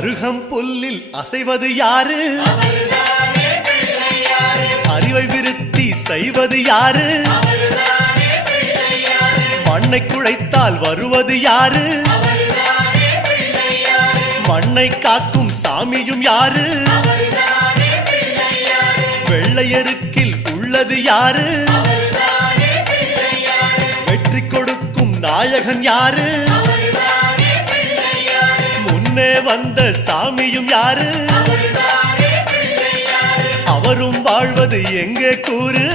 அருகம் புல்லில் அசைவது யாரு? அறிவை விருத்தி செய்வது யாரு? மண்ணை குழைத்தால் வருவது யாரு? மண்ணை காக்கும் சாமியும் யாரு? வெள்ளையருக்கில் உள்ளது யாரு? வெற்றி கொடுக்கும் நாயகன் யாரு? முன்னே வந்த சாமியும் யாரு? அவரும் வாழ்வது எங்கே கூறு?